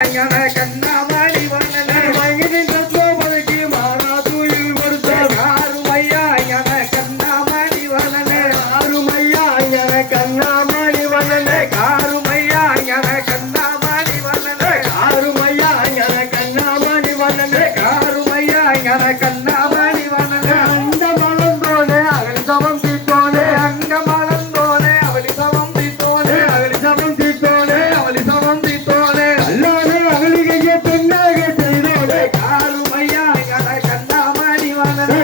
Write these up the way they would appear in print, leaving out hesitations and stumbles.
கண்ணாமணி வண்ணனே மகிழ்ந்த சோபனைக்கு மாறாதுயில் கொடுத்த ஆறுமையா என கண்ணாமணி வண்ணனே ஆறுமையா என கண்ணாமணி வண்ணனே ஆறுமையா என கண்ணாமணி வண்ணனே ஆறுமையா என கண்ணாமணி வண்ணனே ஆறுமையா என கண்ணாமணி வண்ணனே அந்த மலர்ந்தோனே அகழ்ந்தவன் தீட்டோனே அங்க மலர்ந்தோனே அவளி சமம் தீட்டோனே அவளி சமம் தீட்டோனே அவளி சமம் தீட்டோனே கண்ணாமணி வண்ணனே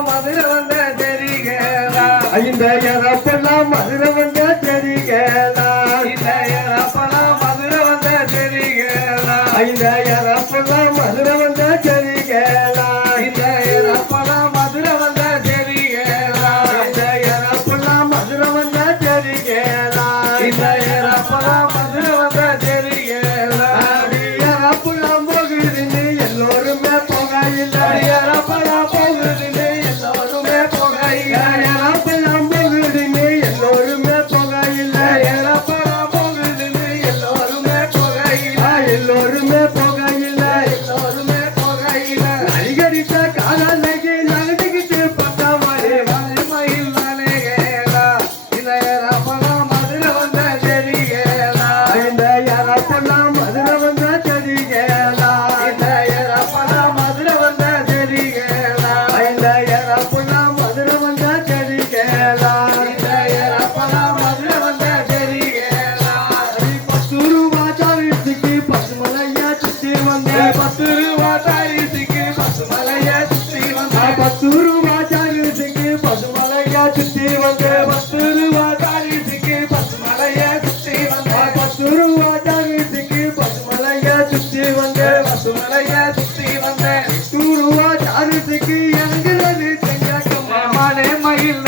மதுரை வந்த தெரிகேளா இந்த எரப்பெல்லாம் மதுரை வந்த தெரிகேளா இந்த எரப்பெல்லாம் மதுரை வந்த தெரிகேளா இந்த எரப்பெல்லாம் மதுரை வந்த தெரிகேளா இந்த எரப்பெல்லாம் மதுரை வந்த தெரிகேளா இந்த எரப்பெல்லாம் மதுரை வந்த தெரிகேளா இந்த எரப்பெல்லாம் மதுரை வந்த தெரிகேளா எரப்பெல்லாம் போகுதுன்னு எல்லோருமே போகையில் எரப்பெல்லாம் போகுதுன்னு எல்லோருமே போகையில் எரப்பெல்லாம் போகுதுன்னு எல்லோருமே போகையில் எரப்பெல்லாம் போகுதுன்னு எல்லோருமே போகையில் எல்லோருமே போகையில் எல்லோருமே போகையில் அதிகரித்த காலனைக்கு நகட்டுக்கிட்டு பட்ட மழை மயில் நனைகேளா இந்த எரப்பெல்லாம் மதுரை வந்த தெரிகேளா இந்த எரப்பெல்லாம் மதுரை வந்த தெரிகேளா இந்த எரப்பெல்லாம் மதுரை வந்த தெரிகேளா இந்த எரப்பெல்லாம் மதுரை வந்த தெரிகேளா இந்த எரப்பெல்லாம் மதுரை வந்த தெரிகேளா 10 ரூபா தாரிசுக்கு பசுமலையா சுத்தி வந்த 10 ரூபா தாரிசுக்கு பசுமலையா சுத்தி வந்த 10 ரூபா தாரிசுக்கு பசுமலையா சுத்தி வந்த 10 ரூபா தாரிசுக்கு பசுமலையா சுத்தி வந்த 10 ரூபா தாரிசுக்கு பசுமலையா சுத்தி வந்த பசுமலையா சுத்தி வந்த 100 ரூபா தாரிசுக்கு எங்கிறது செஞ்சாக்கம்மா மலை மயில்